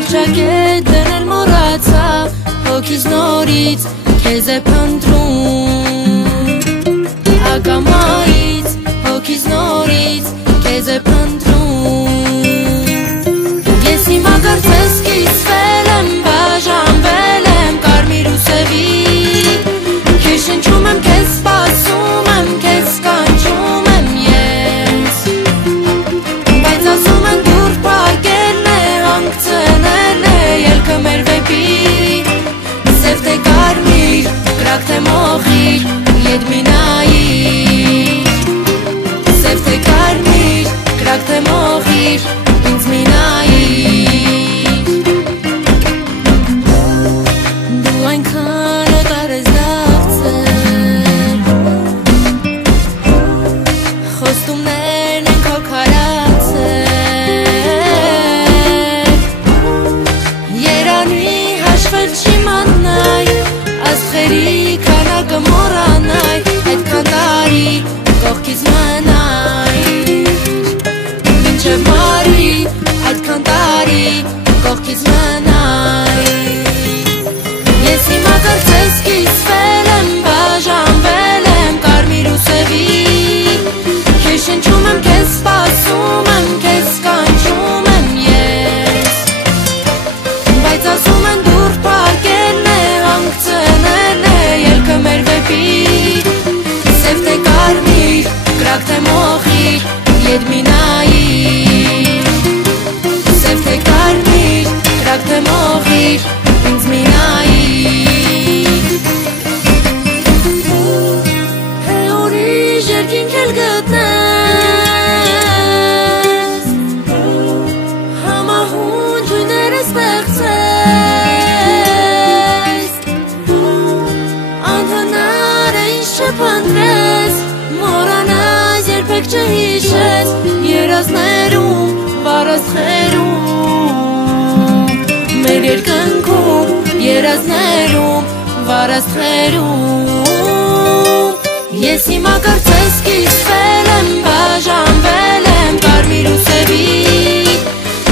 Վերջակետ դնել մոռացա, հոգիս նորից քեզ է փնտրում, ակամայից հոգիս նորից քեզ է փնտրում։ Ես հիմա կարծես կիսվել եմ, բաժանվել եմ կարմիր ու սևի, քեզ շնչում եմ, քեզ սպասում եմ, քեզ կանչում եմ ես, բայց ասում են դուր պարկելն է, հանգցնել է ելքը մեր վեպի, սև թե կարմիր, կրակ թե մոխիր, ետ մի նայիր, սև թե կարմիր, կրակ թե մոխիր, ինձ մի նայիր։ Դու այնքան օտար ես դարձել, խոստումներն են քո քարացել, երանի հաշվել չի մատնայ, աստղերի քանակը մոռանայ, այդքան տարի կողքից մնայր, մինչև մարի այդքան տարի կողքից մնայր։ Ես հիմա կարծես կիսվել եմ, բաժանվել եմ կարմիր ու սևի, քեզ շնչում եմ, քեզ սպասում եմ, քեզ կանչում եմ ես, բայց ասում են դուր պարկելն է, հանգցնել է ելքը մեր վեպի, սև թե կարմիր, կրակ թե մոխիր, ետ մի նայիր, սև թե կարմիր, կրակ թե մոխիր, ինձ մի նայիր։ Է ուրիշ երկինք էլ գտնես, համահուն թույները ստեղծես, անհնար է ինչ չփնտրես, մոռանաս երբեք չհիշես, երազներում, վարաստղերում, մեր երկնքում, երազներում, վարաստղերում։ Ես հիմա կարծես կիսվել եմ, բաժանվել եմ կարմիր ու սևի,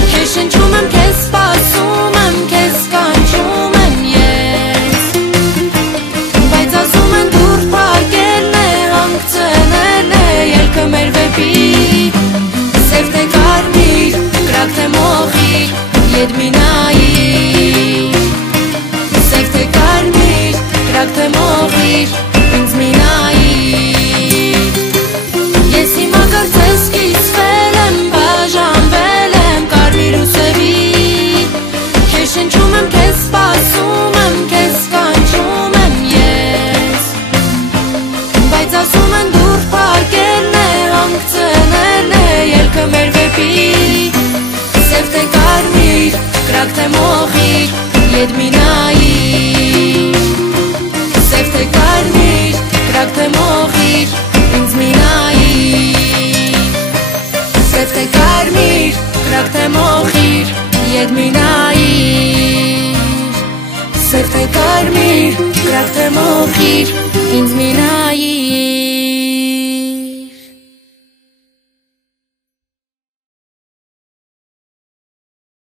քեզ շնչում եմ, քեզ սպասում եմ, քեզ կանչում եմ ես, բայց ասում են դուր պարկելն է, հանգցնել է ելքը մեր վեպի, սև թե կարմիր, կրակ թե մոխիր, ետ մի նայիր, սև թե կարմիր, կրակ թե մոխիր, ինձ մի նայիր։ Ես հիմա կարծես կիսվել եմ, բաժանվել եմ կարմիր ու սևի, քեզ շնչում եմ, քեզ սպասում եմ, քեզ կանչում եմ ես, բայց ասում են դուր պարկելն է, հանգցնել է ելքը մեր վեպի, սև թե կարմիր, կրակ թե մոխիր, ետ մի նայիր, սև թե կարմիր, կրակ թե մոխիր, ինձ մի նայիր, սև թե կարմիր, կրակ թե մոխիր, ետ մի նայիր, սև թե կարմիր, կրակ թե մոխիր, ինձ մի նայիր։